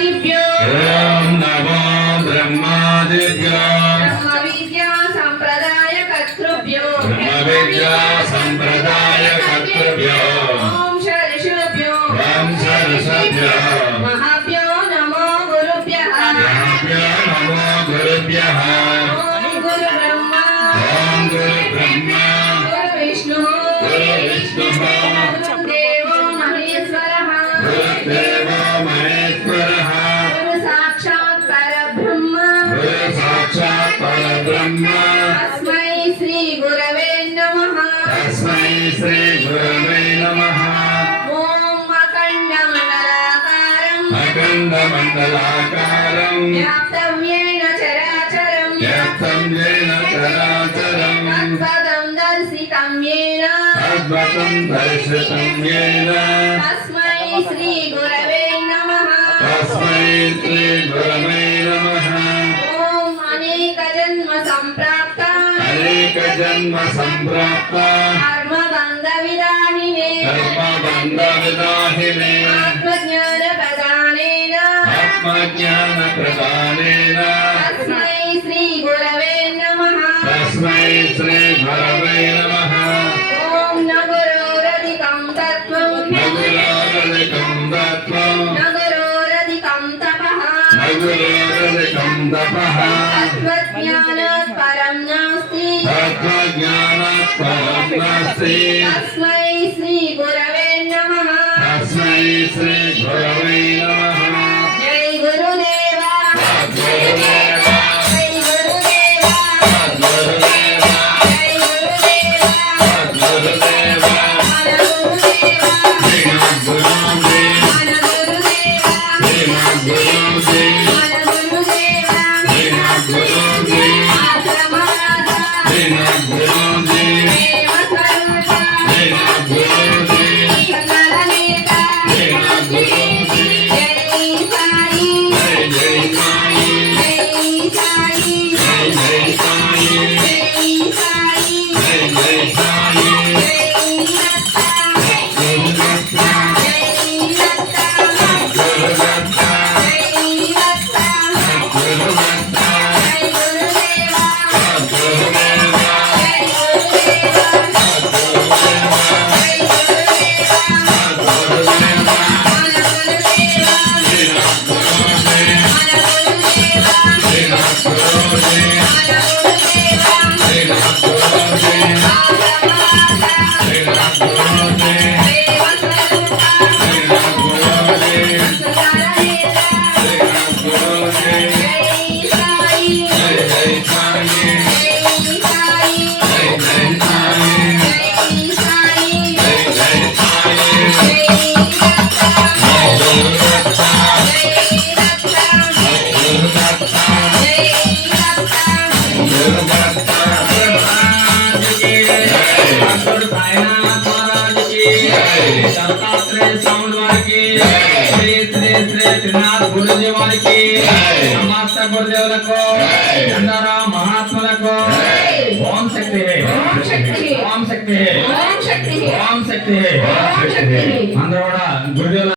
ब्रह्मादिभ्यो ओम नमो ब्रह्मादिभ्यो ब्रह्मविद्या संप्रदायकर्तृभ्यो ओम षड्षुभ्यो महाभ्यो नमो गुरुभ्यः नमो गुरुभ्यः ओम गुरु ब्रह्मा गुरु विष्णु गुरुदेवो महेश्वरः गुरु साक्षात् परब्रह्म तस्मै श्री गुरवे नमः ओम अखण्डमण्डलाकारं व्याप्तं येन चराचरं तत्पदं दर्शितं येन तस्मै श्री गुरवे नमः ओम अनेक जन्म संप्राप्त कर्मबन्ध विदाहिने आत्मज्ञान प्रदानेन तस्मै श्री गुरवे नमः ओम न गुरोरधिकं तत्त्वं न गुरोरधिकं तपः तत्त्वज्ञानात् परं नास्ति तस्मै श्री गुरवे नमः जय गुरुदेवा जय गुरुदेवा जय गुरुदेवा मन गुरुदेवा గురుదేవ్ వారికి సమస్త గురుదేవులకు అందరూ మహాత్ములకు ఓం శక్తి ఓం శక్తి ఓం శక్తి అందరూ కూడా గురుదేవుల